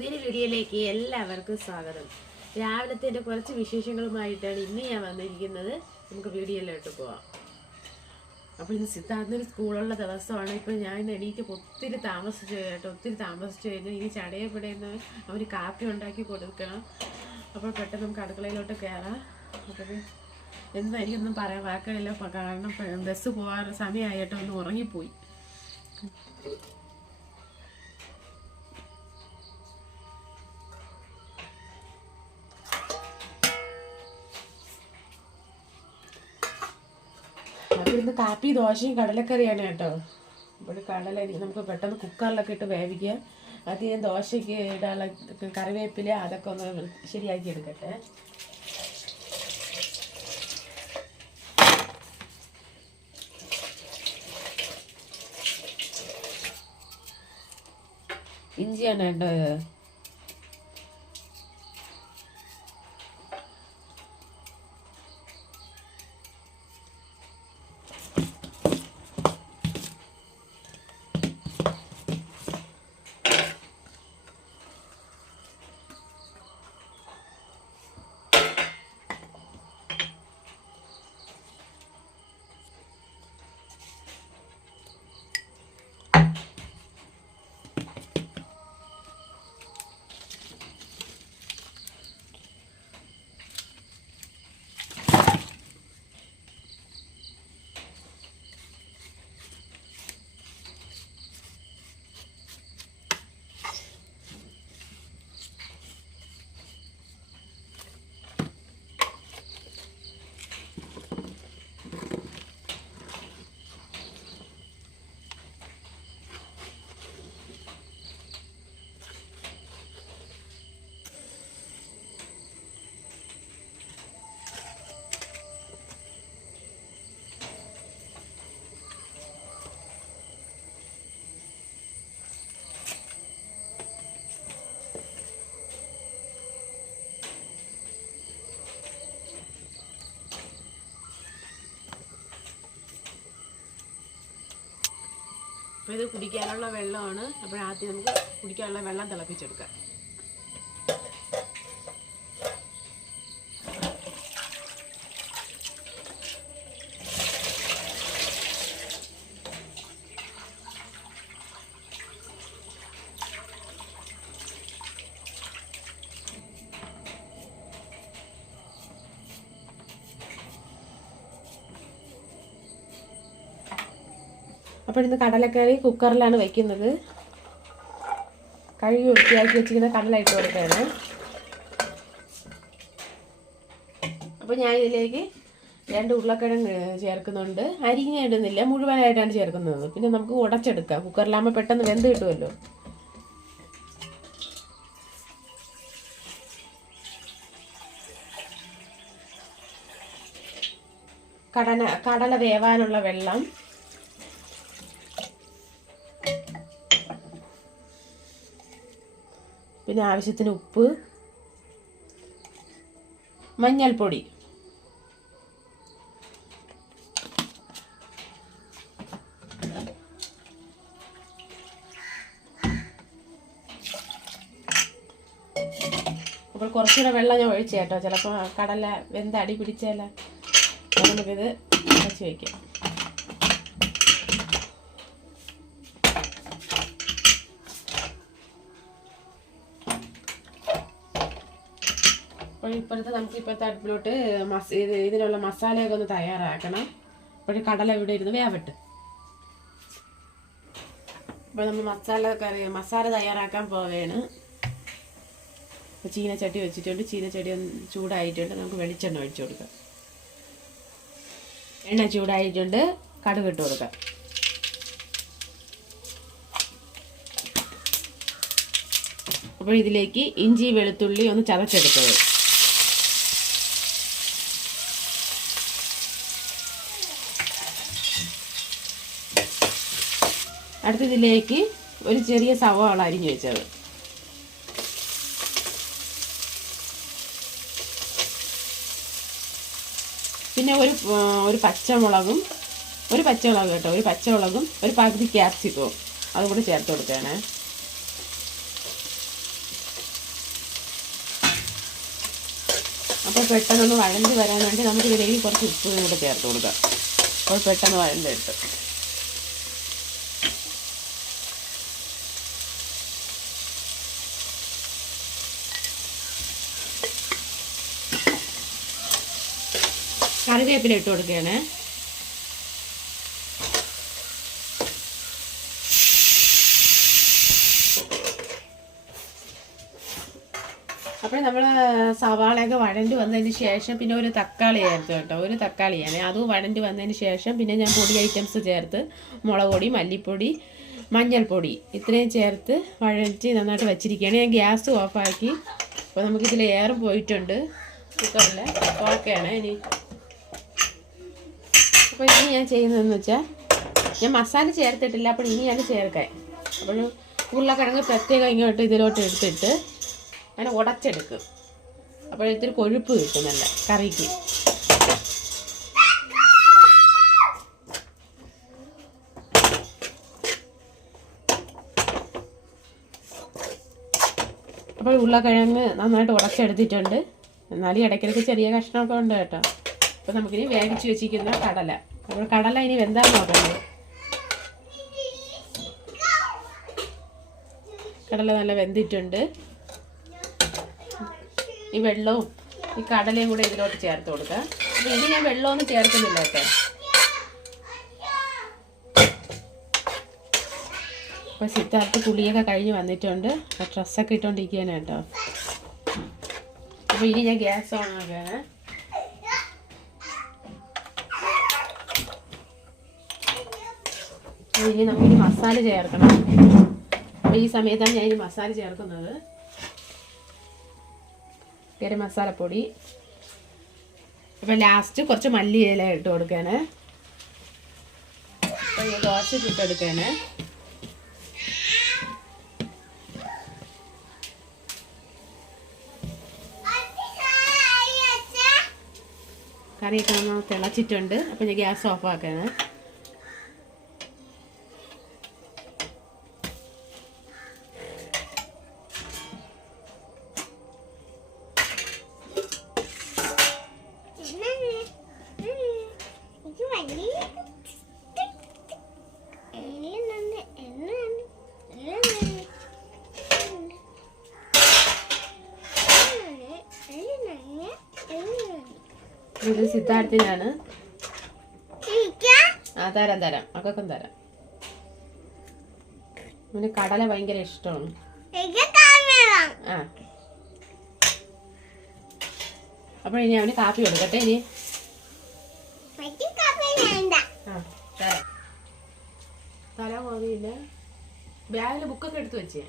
പുതിയൊരു വീഡിയോയിലേക്ക് എല്ലാവർക്കും സ്വാഗതം. രാവിലത്തെ എന്റെ കുറച്ച് വിശേഷങ്ങളുമായിട്ടാണ് ഇന്ന് ഞാൻ വന്നിരിക്കുന്നത്. നമുക്ക് വീഡിയോയിലോട്ട് പോവാം. അപ്പോൾ ഇന്ന് സിദ്ധാർത്ഥന് സ്കൂളുള്ള ദിവസമാണ്. ഇപ്പോൾ ഞാൻ ഇന്ന് എണീറ്റ് ഒത്തിരി താമസിച്ചു കേട്ടോ ഒത്തിരി താമസിച്ചു കഴിഞ്ഞാൽ ഇനി ചടയപ്പെടുന്ന അവന് കാപ്പി ഉണ്ടാക്കി കൊടുക്കണം. അപ്പോൾ പെട്ടെന്ന് നമുക്ക് അടുക്കളയിലോട്ട് കയറാം. അപ്പോൾ എന്താ എനിക്കൊന്നും പറയാൻ വാക്കുകളില്ല. കാരണം ബസ് പോകാൻ സമയമായിട്ടോ ഒന്ന് ഉറങ്ങിപ്പോയി. അപ്പോൾ ഇന്ന് കാപ്പി ദോശയും കടലക്കറിയാണ് കേട്ടോ. അപ്പോൾ കടല എനിക്ക് നമുക്ക് പെട്ടെന്ന് കുക്കറിലൊക്കെ ഇട്ട് വേവിക്കുക. അത് ഞാൻ ദോശയ്ക്ക് ഇടാനുള്ള കറിവേപ്പില അതൊക്കെ ഒന്ന് ശരിയാക്കി എടുക്കട്ടെ. ഇഞ്ചിയാണ് വേണ്ടത്. അപ്പോൾ ഇത് കുടിക്കാനുള്ള വെള്ളമാണ്. അപ്പോൾ ആദ്യം നമുക്ക് കുടിക്കാനുള്ള വെള്ളം തിളപ്പിച്ചെടുക്കാം. അപ്പോൾ ഇന്ന് കടലക്കറി കുക്കറിലാണ് വയ്ക്കുന്നത് കഴുകി വൃത്തിയാക്കി വെച്ചിരിക്കുന്ന കടല ഇട്ട് കൊടുക്കുകയാണ്. അപ്പോൾ ഞാൻ ഇതിലേക്ക് രണ്ട് ഉരുളക്കിഴങ്ങ് ചേർക്കുന്നുണ്ട്. അരിഞ്ഞ ഇടുന്നില്ല മുഴുവനായിട്ടാണ് ചേർക്കുന്നത്. പിന്നെ നമുക്ക് ഉടച്ചെടുക്കാം. കുക്കറിലാകുമ്പോൾ പെട്ടെന്ന് വെന്ത് കിട്ടുമല്ലോ. കടല കടല വേവാനുള്ള വെള്ളം പിന്നെ ആവശ്യത്തിന് ഉപ്പ് മഞ്ഞൾപ്പൊടി. അപ്പോൾ കുറച്ചുകൂടെ വെള്ളം ഞാൻ ഒഴിച്ചു കേട്ടോ. ചിലപ്പോൾ കടല വെന്ത് അടി പിടിച്ചാൽ നമുക്കിത് വെച്ച് വയ്ക്കാം അപ്പോൾ ഇപ്പോഴത്തെ നമുക്ക് ഇപ്പോഴത്തെ അടുപ്പിലോട്ട് മസ ഇത് ഇതിനുള്ള മസാലയൊക്കെ ഒന്ന് തയ്യാറാക്കണം. അപ്പോഴും കടല ഇവിടെ ഇരുന്ന് വേവട്ട്. അപ്പോൾ നമ്മൾ മസാല കറി മസാല തയ്യാറാക്കാൻ പോവുകയാണ്. അപ്പോൾ ചീനച്ചട്ടി വെച്ചിട്ടുണ്ട്. ചീനച്ചട്ടി ഒന്ന് ചൂടായിട്ടുണ്ട്. നമുക്ക് വെളിച്ചെണ്ണ ഒഴിച്ചു കൊടുക്കാം. എണ്ണ ചൂടായിട്ടുണ്ട്. കടുക് ഇട്ട് കൊടുക്കാം. അപ്പോൾ ഇതിലേക്ക് ഇഞ്ചി വെളുത്തുള്ളി ഒന്ന് ചതച്ചെടുത്തത്. അടുത്തതിലേക്ക് ഒരു ചെറിയ സവാള അരിഞ്ഞു വെച്ചത്. പിന്നെ ഒരു ഒരു പച്ചമുളകും ഒരു പച്ചമുളക് കേട്ടോ ഒരു പച്ചമുളകും ഒരു പകുതി ക്യാപ്സിക്കവും അതും കൂടി ചേർത്ത് കൊടുക്കുകയാണ്. അപ്പോൾ പെട്ടെന്നൊന്ന് വഴണ്ട് വരാൻ വേണ്ടി നമുക്ക് ഇതിലേക്ക് കുറച്ച് ഉപ്പ് കൂടെ ചേർത്ത് കൊടുക്കാം. അപ്പോൾ പെട്ടെന്ന് വഴണ്ട് കിട്ടും കറിവേപ്പില ഇട്ട് കൊടുക്കുകയാണ്. അപ്പോൾ നമ്മൾ സവാളയൊക്കെ വഴണ്ടി വന്നതിന് ശേഷം പിന്നെ ഒരു തക്കാളി ചേർത്ത് കേട്ടോ. ഒരു തക്കാളി ആണ് അതും വഴണ്ടി വന്നതിന് ശേഷം പിന്നെ ഞാൻ പൊടി ഐറ്റംസ് ചേർത്ത് മുളക് പൊടി മല്ലിപ്പൊടി മഞ്ഞൾപ്പൊടി ഇത്രയും ചേർത്ത് വഴറ്റി നന്നായിട്ട് വെച്ചിരിക്കുകയാണ്. ഞാൻ ഗ്യാസ് ഓഫാക്കി. അപ്പോൾ നമുക്കിതിൽ എയർ പോയിട്ടുണ്ട്. കുക്കറിൽ ഓക്കെയാണ്. ഇനി അപ്പോൾ ഇനി ഞാൻ ചെയ്യുന്നതെന്ന് വെച്ചാൽ ഞാൻ മസാല ചേർത്തിട്ടില്ല അപ്പോൾ ഇനിയാണ് ചേർക്കാൻ. അപ്പോൾ ഉരുളക്കിഴങ്ങ് പ്രത്യേകം ഇങ്ങോട്ട് ഇതിലോട്ട് എടുത്തിട്ട് അങ്ങനെ ഉടച്ചെടുക്കും. അപ്പോൾ ഇത്തിരി കൊഴുപ്പ് കിട്ടും നല്ല കറിക്ക്. അപ്പോൾ ഉരുളക്കിഴങ്ങ് നന്നായിട്ട് ഉടച്ചെടുത്തിട്ടുണ്ട്. എന്നാലും ഇടയ്ക്കിടയ്ക്ക് ചെറിയ കഷ്ണമൊക്കെ ഉണ്ട് കേട്ടോ. അപ്പോൾ നമുക്കിനി വേവിച്ച് വെച്ചിരിക്കുന്ന കടല. നമ്മൾ കടല ഇനി വെന്താൻ നോക്കണ്ടേ കടല നല്ല വെന്തിട്ടുണ്ട്. ഈ വെള്ളവും ഈ കടലയും കൂടെ ഇതിലോട്ട് ചേർത്ത് കൊടുക്കാം. അപ്പോൾ ഇനി ഞാൻ വെള്ളമൊന്നും ചേർക്കുന്നില്ല കേട്ടോ. അപ്പോൾ സിദ്ധാർത്ഥ് കുളിയൊക്കെ കഴിഞ്ഞ് വന്നിട്ടുണ്ട്. ഡ്രസ്സൊക്കെ ഇട്ടുകൊണ്ടിരിക്കുകയാണ് കേട്ടോ. അപ്പോൾ ഇനി ഞാൻ ഗ്യാസ് ഓൺ ആക്കുകയാണ്. ഇനി നമുക്ക് മസാല ചേർക്കണം. അപ്പോൾ ഈ സമയത്താണ് ഞാൻ ഇനി മസാല ചേർക്കുന്നത്. ഗരം മസാലപ്പൊടി. അപ്പോൾ ലാസ്റ്റ് കുറച്ച് മല്ലി ഇല ഇട്ട് കൊടുക്കാൻ അപ്പോൾ ഈ ദോശ ചുട്ടെടുക്കാൻ കറിയൊക്കെ നമ്മൾ തിളച്ചിട്ടുണ്ട്. അപ്പോൾ ഞാൻ ഗ്യാസ് ഓഫ് ആക്കാണ് ഇത് സിദ്ധാർത്ഥിനാണ്. ആ തരാം തരാം. അതൊക്കെ തരാം. അവന് കടല ഭയങ്കര ഇഷ്ടമാണ്. ആ. അപ്പോൾ ഇനി അവന് കാപ്പി കൊടുക്കട്ടെ ഇനി. തല കോവിയില്ല ബാഗിൽ ബുക്കൊക്കെ എടുത്തു വെച്ചേ.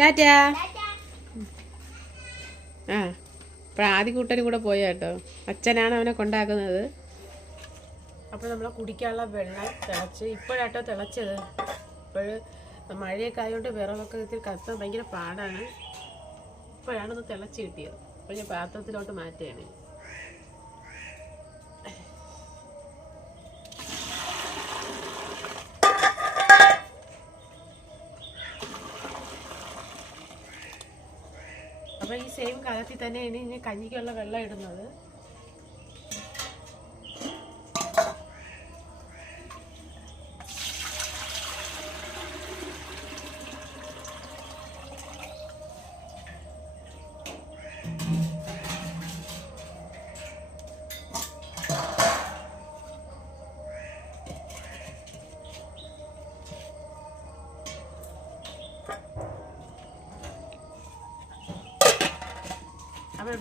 ടാറ്റാ. ആ അപ്പോൾ ആദ്യ കൂട്ടരും കൂടെ പോയ കേട്ടോ. അച്ഛനാണ് അവനെ കൊണ്ടാക്കുന്നത്. അപ്പോൾ നമ്മൾ കുടിക്കാനുള്ള വെള്ളം തിളച്ച് ഇപ്പോഴാട്ടോ തിളച്ചത്. ഇപ്പോൾ മഴയൊക്കെ ആയതുകൊണ്ട് വിറവൊക്കെ ഇത്തിരി കത്താൻ ഭയങ്കര പാടാണ്. ഇപ്പോഴാണ് ഒന്ന് തിളച്ച് കിട്ടിയത്. അപ്പോൾ ഞാൻ പാത്രത്തിലോട്ട് മാറ്റുകയാണ്. അപ്പോൾ ഈ സെയിം കലത്തിൽ തന്നെ ഇനി ഇനി കഞ്ഞിക്കുള്ള വെള്ളം ഇടുന്നത്.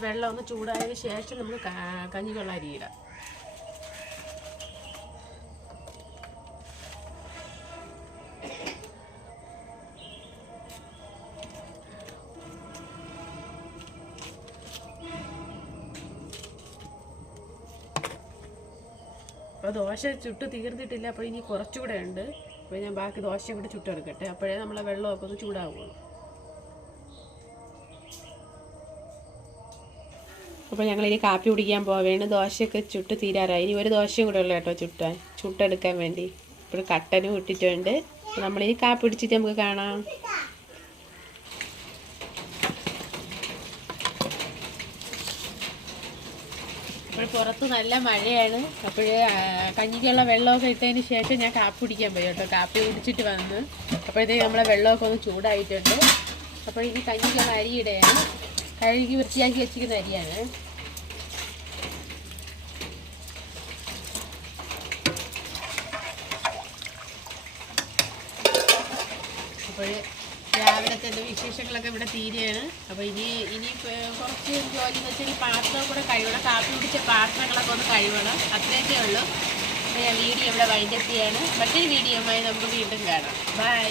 വെള്ളം ഒന്ന് ചൂടായതിന് ശേഷം നമ്മൾ കഞ്ഞി വെള്ളം ഇടാം. അപ്പോൾ ദോശ ചുട്ട് തീർന്നിട്ടില്ല അപ്പോൾ ഇനി കുറച്ചുകൂടെ ഉണ്ട്. അപ്പോൾ ഞാൻ ബാക്കി ദോശയും കൂടെ ചുട്ടെടുക്കട്ടെ. അപ്പോഴേ നമ്മളെ വെള്ളമൊക്കെ ഒന്ന് ചൂടാവുള്ളൂ. അപ്പോൾ ഞങ്ങൾ ഇനി കാപ്പി കുടിക്കാൻ പോവുകയാണ് ദോശയൊക്കെ ചുട്ട് തീരാറായി. ഇനി ഒരു ദോശയും കൂടെ ഉള്ളു കേട്ടോ ചുട്ടാൻ. ചുട്ടെടുക്കാൻ വേണ്ടി. ഇപ്പോൾ കട്ടനും ഇട്ടിട്ടുണ്ട്. നമ്മളിനി കാപ്പി പിടിച്ചിട്ട് നമുക്ക് കാണാം. അപ്പോൾ പുറത്ത് നല്ല മഴയാണ്. അപ്പോൾ കഞ്ഞിക്കുള്ള വെള്ളമൊക്കെ ഇട്ടതിന് ശേഷം ഞാൻ കാപ്പി കുടിക്കാൻ പോയി കേട്ടോ. കാപ്പി കുടിച്ചിട്ട് വന്ന്. അപ്പോഴത്തേക്ക് നമ്മളെ വെള്ളമൊക്കെ ഒന്ന് ചൂടായിട്ടുണ്ട്. അപ്പോൾ കഞ്ഞിക്കുള്ള അരി ഇടുകയാണ് കഴുകി വൃത്തിയാക്കി വെച്ചിരിക്കുന്ന അരിയാണ്. രാവിലത്തെ വിശേഷങ്ങളൊക്കെ ഇവിടെ തീരെയാണ് അപ്പോൾ ഇനി ഇനി കുറച്ച് ജോലി എന്ന് വെച്ചാൽ ഈ പാത്രം കൂടെ കഴുകണം. കാപ്പി പിടിച്ച പാത്രങ്ങളൊക്കെ ഒന്ന് കഴുകണം. അത്രയൊക്കെ ഉള്ളൂ. അപ്പോൾ ഞാൻ വീഡിയോ ഇവിടെ വൈകിട്ടെത്തിയാണ് മറ്റൊരു വീഡിയോയുമായി നമുക്ക് വീണ്ടും കാണാം. ബൈ.